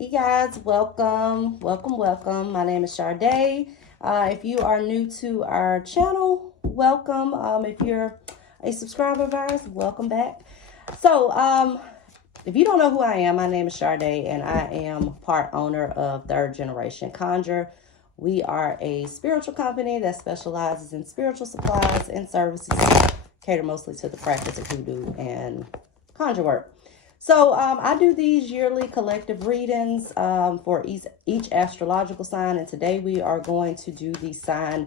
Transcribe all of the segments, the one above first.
Hey guys, welcome. My name is Sade. If you are new to our channel, welcome. If you're a subscriber of ours, welcome back. So, if you don't know who I am, my name is Sade, and I am part owner of Third Generation Conjure. We are a spiritual company that specializes in spiritual supplies and services, cater mostly to the practice of hoodoo and conjure work. So I do these yearly collective readings for each astrological sign, and today we are going to do the sign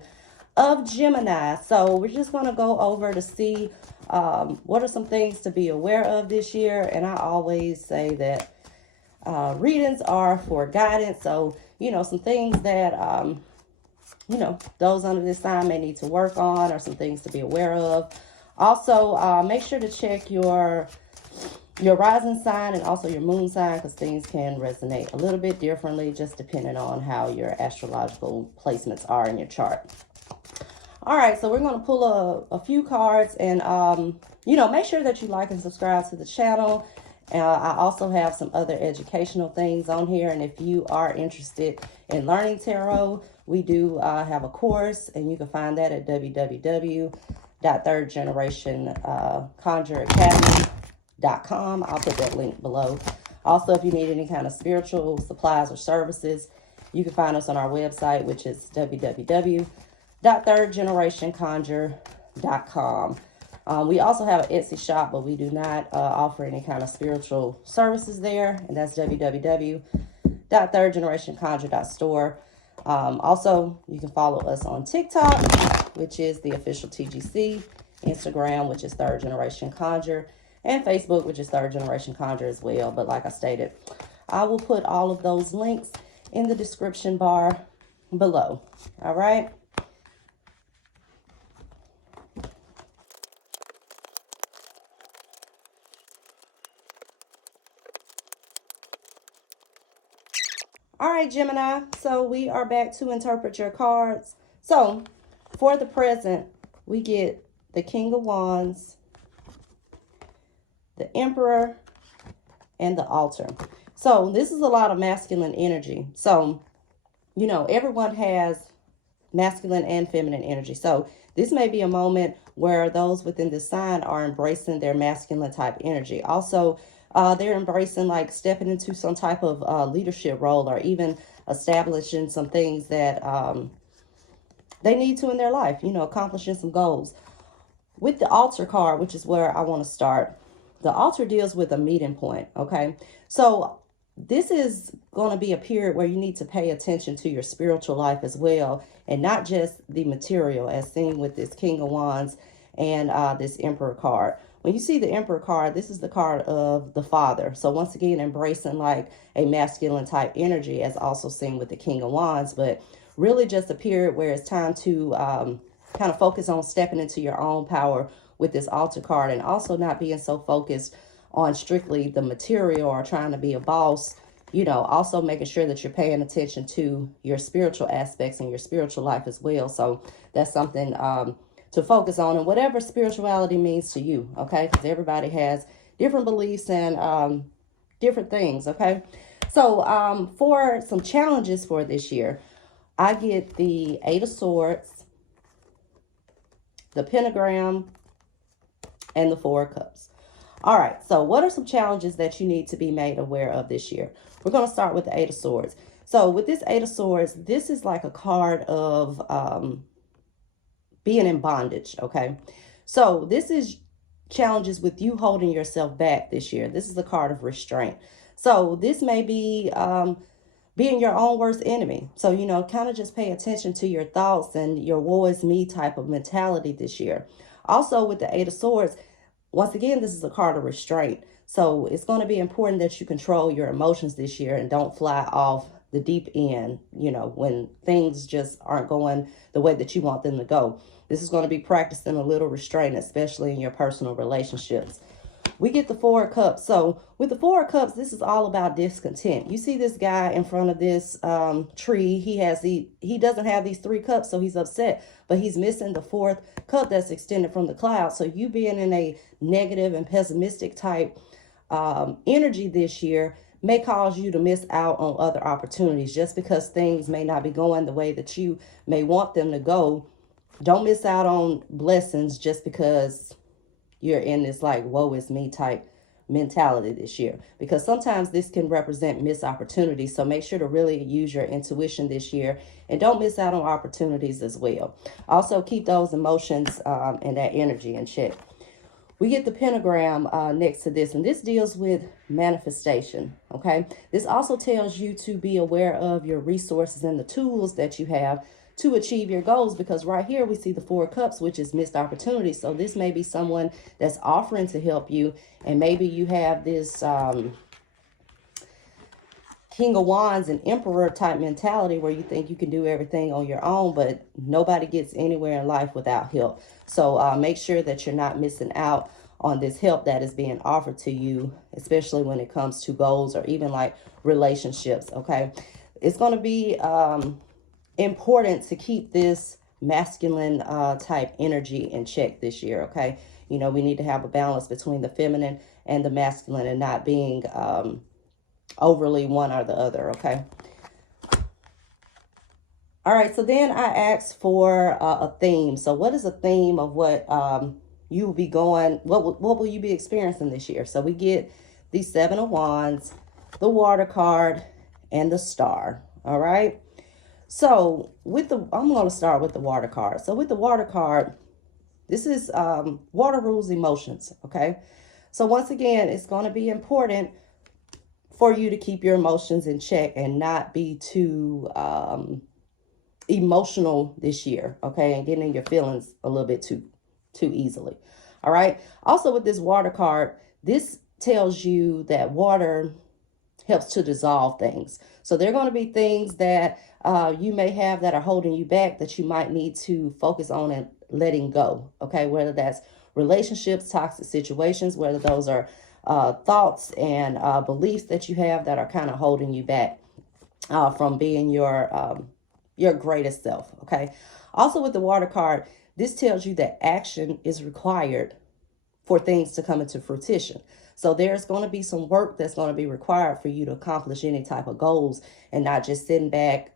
of Gemini. So we're just going to go over to see what are some things to be aware of this year. And I always say that readings are for guidance. So, some things that, those under this sign may need to work on, or some things to be aware of. Also, make sure to check your rising sign and also your moon sign, because things can resonate a little bit differently just depending on how your astrological placements are in your chart. All right, so we're going to pull a few cards, and make sure that you like and subscribe to the channel. I also have some other educational things on here, and if you are interested in learning tarot, we do have a course, and you can find that at www.thirdgenerationconjureacademy.com. I'll put that link below. Also, if you need any kind of spiritual supplies or services, you can find us on our website, which is www.thirdgenerationconjure.com. We also have an Etsy shop, but we do not offer any kind of spiritual services there, and that's www.thirdgenerationconjure.store. Also, you can follow us on TikTok, which is the official TGC, Instagram, which is Third Generation Conjure, and Facebook, which is Third Generation Conjure as well. But like I stated, I will put all of those links in the description bar below. All right. All right, Gemini, so we are back to interpret your cards. So for the present, we get the King of Wands, the Emperor, and the Altar. So this is a lot of masculine energy. So, everyone has masculine and feminine energy. So this may be a moment where those within the sign are embracing their masculine type energy. Also, they're embracing, like, stepping into some type of leadership role, or even establishing some things that they need to in their life, accomplishing some goals. With the Altar card, which is where I want to start, the Altar deals with a meeting point, okay? So this is going to be a period where you need to pay attention to your spiritual life as well, and not just the material, as seen with this King of Wands and this Emperor card. When you see the Emperor card, this is the card of the father. So once again, embracing like a masculine type energy, as also seen with the King of Wands, but really just a period where it's time to kind of focus on stepping into your own power with this Altar card, and also not being so focused on strictly the material or trying to be a boss. Also making sure that you're paying attention to your spiritual aspects and your spiritual life as well. So that's something to focus on, and whatever spirituality means to you, okay? Because everybody has different beliefs and different things, okay? So for some challenges for this year, I get the Eight of Swords, the Pentagram, and the Four of Cups. All right, so what are some challenges that you need to be made aware of this year? We're going to start with the Eight of Swords. So with this Eight of Swords, this is like a card of being in bondage, okay? So this is challenges with you holding yourself back this year. This is a card of restraint. So this may be being your own worst enemy. So, kind of just pay attention to your thoughts and your woe is me type of mentality this year. Also with the Eight of Swords, once again, this is a card of restraint. So it's going to be important that you control your emotions this year and don't fly off the deep end, when things just aren't going the way that you want them to go. This is going to be practicing a little restraint, especially in your personal relationships. We get the Four of Cups. So with the Four of Cups, this is all about discontent. You see this guy in front of this tree. He doesn't have these three cups, so he's upset, but he's missing the fourth cup that's extended from the cloud. So you being in a negative and pessimistic type energy this year may cause you to miss out on other opportunities. Just because things may not be going the way that you may want them to go, don't miss out on blessings just because you're in this like woe is me type mentality this year, because sometimes this can represent missed opportunities. So make sure to really use your intuition this year and don't miss out on opportunities as well. Also keep those emotions and that energy in check. We get the pentagram next to this, and this deals with manifestation, okay? This also tells you to be aware of your resources and the tools that you have to achieve your goals, because right here we see the Four of Cups, which is missed opportunity. So this may be someone that's offering to help you, and maybe you have this King of Wands and Emperor type mentality where you think you can do everything on your own, but nobody gets anywhere in life without help. So make sure that you're not missing out on this help that is being offered to you, especially when it comes to goals or even like relationships, okay? It's going to be important to keep this masculine type energy in check this year, okay? You know, we need to have a balance between the feminine and the masculine and not being overly one or the other, okay? All right, so then I asked for a theme. So what is a theme of what you will be going, what will you be experiencing this year? So we get the Seven of Wands, the Water card, and the Star, all right? So with the, I'm going to start with the Water card. So with the Water card, this is water rules emotions, okay? So once again, it's going to be important for you to keep your emotions in check and not be too emotional this year, okay? And getting in your feelings a little bit too easily, all right? Also with this Water card, this tells you that water helps to dissolve things. So there are going to be things that you may have that are holding you back that you might need to focus on and letting go, okay? Whether that's relationships, toxic situations, whether those are thoughts and beliefs that you have that are kind of holding you back from being your greatest self, okay? Also with the Water card, this tells you that action is required for things to come into fruition. So there's going to be some work that's going to be required for you to accomplish any type of goals and not just sitting back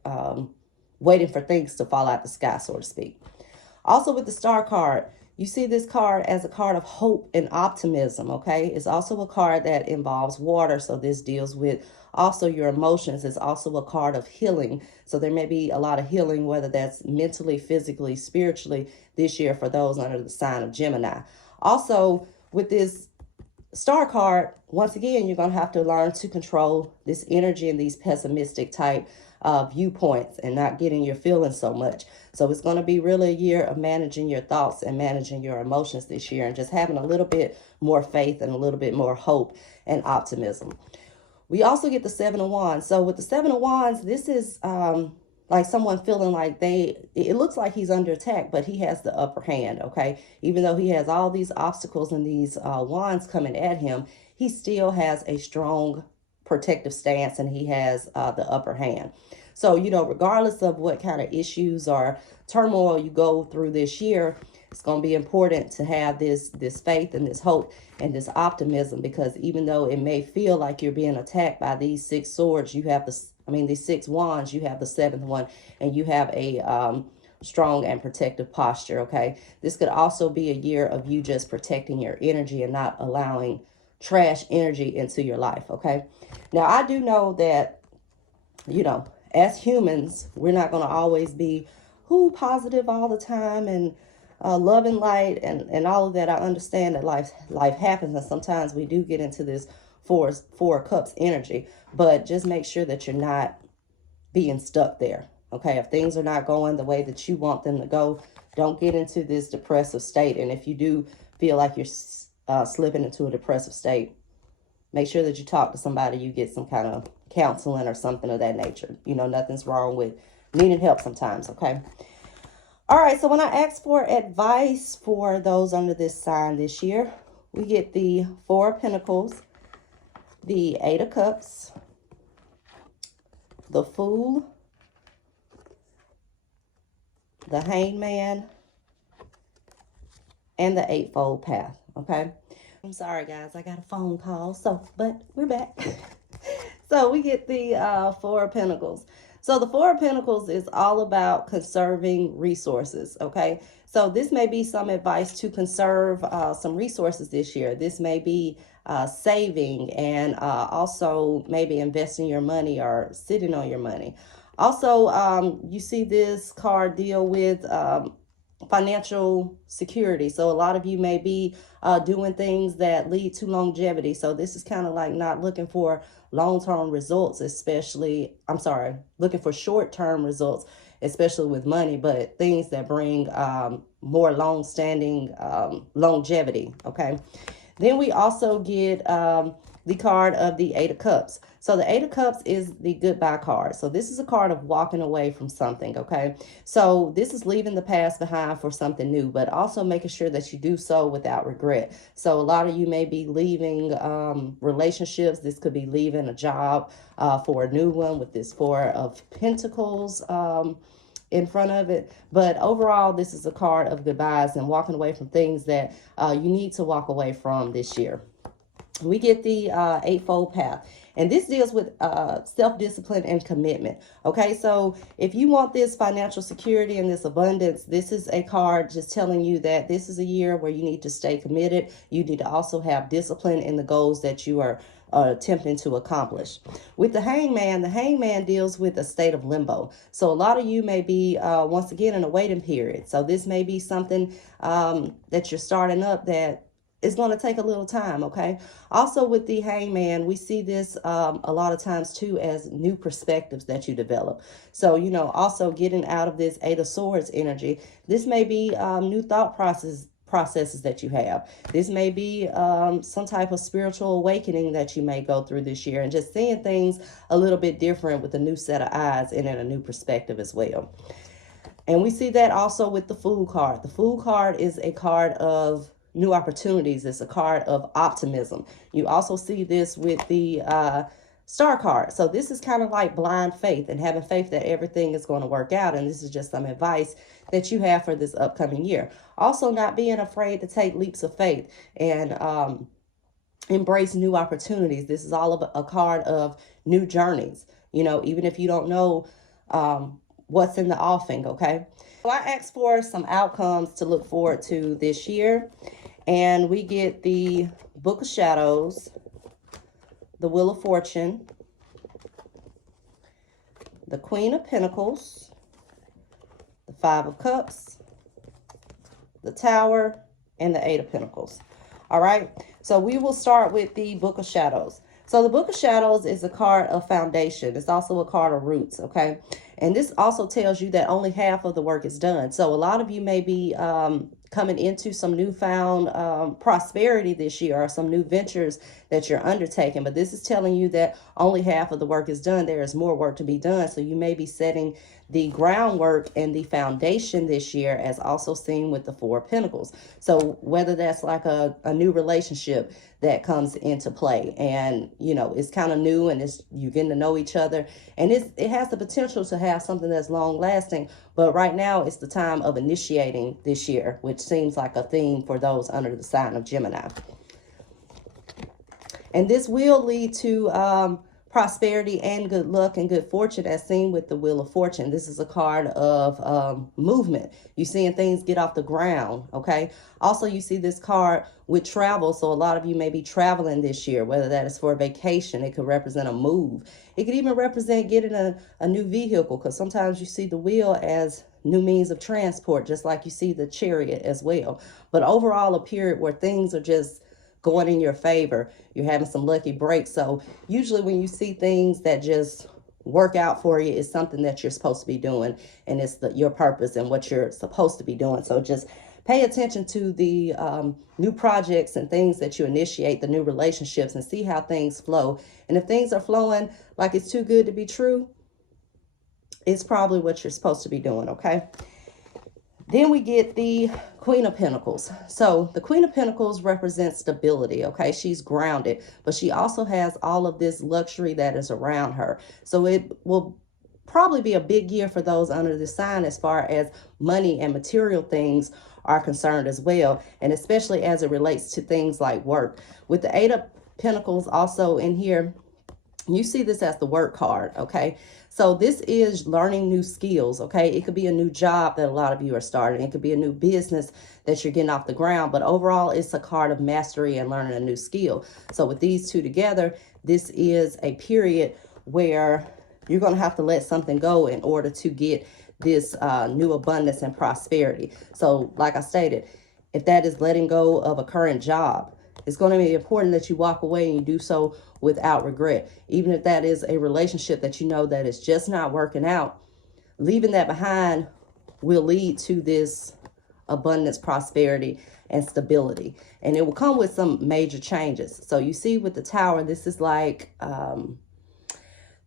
waiting for things to fall out the sky, so to speak. Also with the Star card, you see this card as a card of hope and optimism, okay? It's also a card that involves water, so this deals with also your emotions. It's also a card of healing. So there may be a lot of healing, whether that's mentally, physically, spiritually this year for those under the sign of Gemini. Also with this Star card, once again, you're going to have to learn to control this energy and these pessimistic type viewpoints and not getting your feelings so much. So it's going to be really a year of managing your thoughts and managing your emotions this year and just having a little bit more faith and a little bit more hope and optimism. We also get the Seven of Wands. So with the Seven of Wands, this is like someone feeling like it looks like he's under attack, but he has the upper hand, okay? Even though he has all these obstacles and these wands coming at him, he still has a strong protective stance and he has the upper hand. So, you know, regardless of what kind of issues or turmoil you go through this year, it's going to be important to have this faith and this hope and this optimism, because even though it may feel like you're being attacked by these six swords, you have these six wands, you have the seventh one, and you have a strong and protective posture, okay? This could also be a year of you just protecting your energy and not allowing trash energy into your life, okay? Now, I do know that, you know, as humans, we're not going to always be positive all the time and love and light and all of that. I understand that life happens, and sometimes we do get into this four of cups energy, but just make sure that you're not being stuck there, okay? If things are not going the way that you want them to go, don't get into this depressive state. And if you do feel like you're slipping into a depressive state, make sure that you talk to somebody, you get some kind of counseling or something of that nature. You know, nothing's wrong with needing help sometimes, okay? All right, so when I ask for advice for those under this sign this year, we get the Four of Pentacles, the Eight of Cups, the Fool, the Hangman, and the Eightfold Path, okay? I'm sorry, guys, I got a phone call, but we're back. So we get the Four of Pentacles. So the Four of Pentacles is all about conserving resources, okay? So this may be some advice to conserve some resources this year. This may be saving and also maybe investing your money or sitting on your money. Also, you see this card deal with financial security. So a lot of you may be doing things that lead to longevity. So this is kind of like not looking for long-term results, especially, I'm sorry, looking for short-term results, especially with money, but things that bring more long-standing longevity, okay? Then we also get the card of the Eight of Cups. So the Eight of Cups is the goodbye card. So this is a card of walking away from something, okay? So this is leaving the past behind for something new, but also making sure that you do so without regret. So a lot of you may be leaving relationships. This could be leaving a job for a new one with this Four of Pentacles in front of it. But overall, this is a card of goodbyes and walking away from things that you need to walk away from this year. We get the Eightfold Path, and this deals with self-discipline and commitment. Okay, so if you want this financial security and this abundance, this is a card just telling you that this is a year where you need to stay committed. You need to also have discipline in the goals that you are attempting to accomplish. With the Hangman deals with a state of limbo. So a lot of you may be, once again, in a waiting period. So this may be something that you're starting up that it's going to take a little time, okay? Also with the Hangman, we see this a lot of times too as new perspectives that you develop. So, you know, also getting out of this Eight of Swords energy, this may be new thought processes that you have. This may be some type of spiritual awakening that you may go through this year and just seeing things a little bit different with a new set of eyes and in a new perspective as well. And we see that also with the Fool card. The Fool card is a card of new opportunities. It's a card of optimism. You also see this with the Star card. So this is kind of like blind faith and having faith that everything is going to work out. And this is just some advice that you have for this upcoming year. Also, not being afraid to take leaps of faith and embrace new opportunities. This is all of a card of new journeys. You know, even if you don't know what's in the offing, okay? So I asked for some outcomes to look forward to this year. And we get the Book of Shadows, the Wheel of Fortune, the Queen of Pentacles, the Five of Cups, the Tower, and the Eight of Pentacles. All right, so we will start with the Book of Shadows. So the Book of Shadows is a card of foundation. It's also a card of roots, okay? And this also tells you that only half of the work is done. So a lot of you may be coming into some newfound prosperity this year or some new ventures that you're undertaking. But this is telling you that only half of the work is done. There is more work to be done. So you may be setting the groundwork and the foundation this year, as also seen with the Four of Pentacles. So whether that's like a new relationship that comes into play and, you know, it's kind of new and it's you getting to know each other, and it has the potential to have something that's long lasting. But right now it's the time of initiating this year, which seems like a theme for those under the sign of Gemini. And this will lead to prosperity and good luck and good fortune, as seen with the Wheel of Fortune. This is a card of movement. You're seeing things get off the ground, okay? Also, you see this card with travel. So a lot of you may be traveling this year, whether that is for a vacation. It could represent a move. It could even represent getting a new vehicle, because sometimes you see the wheel as new means of transport, just like you see the chariot as well. But overall, a period where things are just going in your favor. You're having some lucky breaks. So usually when you see things that just work out for you, it's something that you're supposed to be doing, and it's your purpose and what you're supposed to be doing. So just pay attention to the new projects and things that you initiate, the new relationships, and see how things flow. And if things are flowing like it's too good to be true, it's probably what you're supposed to be doing, okay? Then we get the Queen of Pentacles. So the Queen of Pentacles represents stability, okay? She's grounded, but she also has all of this luxury that is around her. So it will probably be a big year for those under the sign as far as money and material things are concerned as well, and especially as it relates to things like work. With the Eight of Pentacles also in here, You see this as the work card, okay? So this is learning new skills, okay? It could be a new job that a lot of you are starting. It could be a new business that you're getting off the ground. But overall, it's a card of mastery and learning a new skill. So with these two together, this is a period where you're going to have to let something go in order to get this new abundance and prosperity. So like I stated, if that is letting go of a current job, it's going to be important that you walk away and you do so without regret. Even if that is a relationship that you know that is just not working out, leaving that behind will lead to this abundance, prosperity, and stability. And it will come with some major changes. So you see with the Tower, this is like,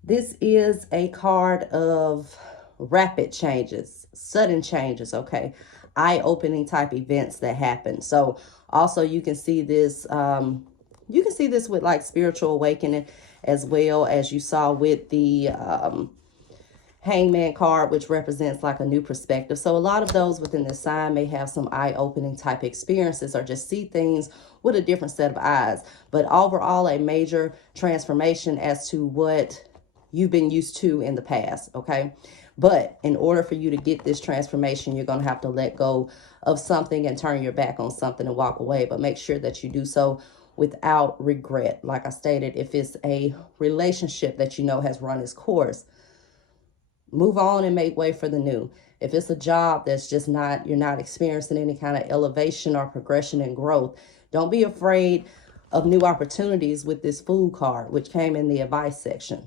this is a card of rapid changes, sudden changes, okay? Eye-opening type events that happen. So also you can see this, with like spiritual awakening, as well as you saw with the Hangman card, which represents like a new perspective. So a lot of those within this sign may have some eye-opening type experiences or just see things with a different set of eyes. But overall, a major transformation as to what you've been used to in the past, okay? But in order for you to get this transformation, you're going to have to let go of something and turn your back on something and walk away. But make sure that you do so without regret. Like I stated, if it's a relationship that you know has run its course, move on and make way for the new. If it's a job that's just not, you're not experiencing any kind of elevation or progression and growth, don't be afraid of new opportunities with this Fool card, which came in the advice section.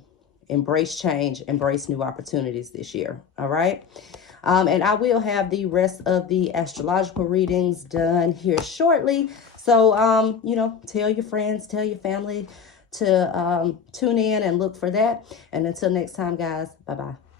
Embrace change, embrace new opportunities this year. All right. And I will have the rest of the astrological readings done here shortly. So, you know, tell your friends, tell your family to tune in and look for that. And until next time, guys, bye-bye.